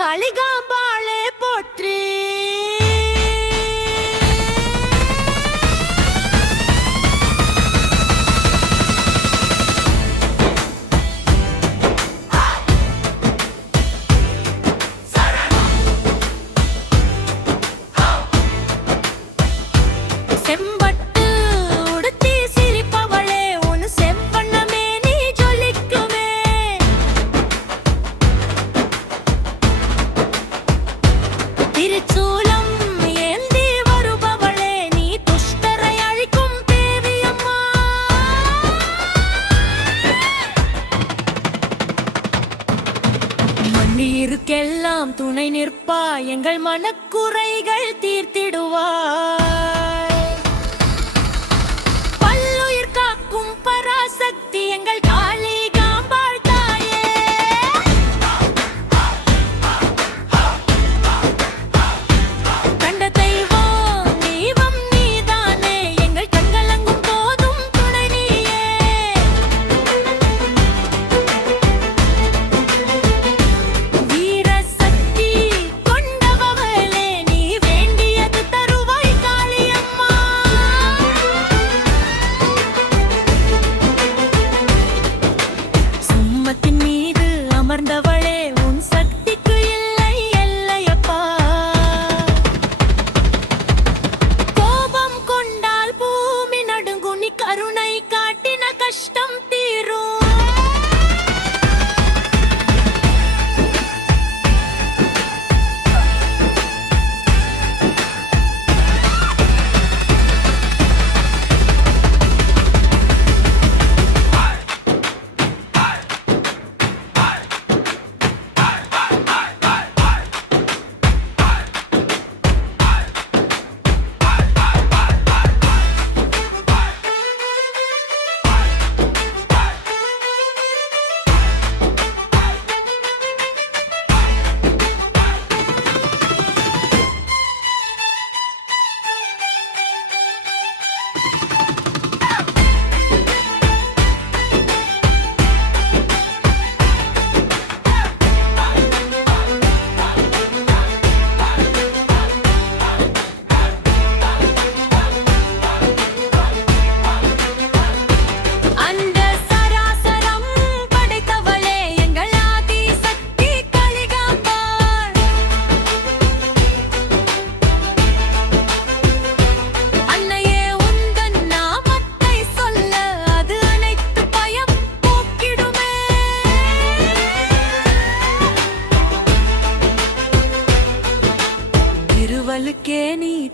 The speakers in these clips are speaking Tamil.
கலிகாம்பாளே போற்றி செம்ம எங்களுக்கெல்லாம் துணை நிற்பா எங்கள் மனக்குறைகள் தீர்த்திடுவா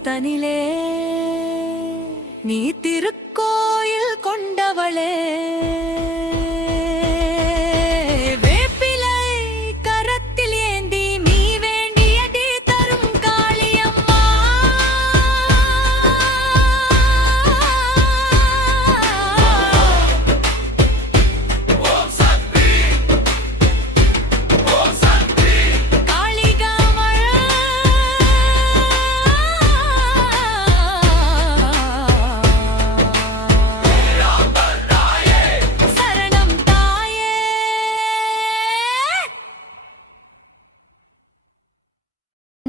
தனிலே நீ திருக்கோ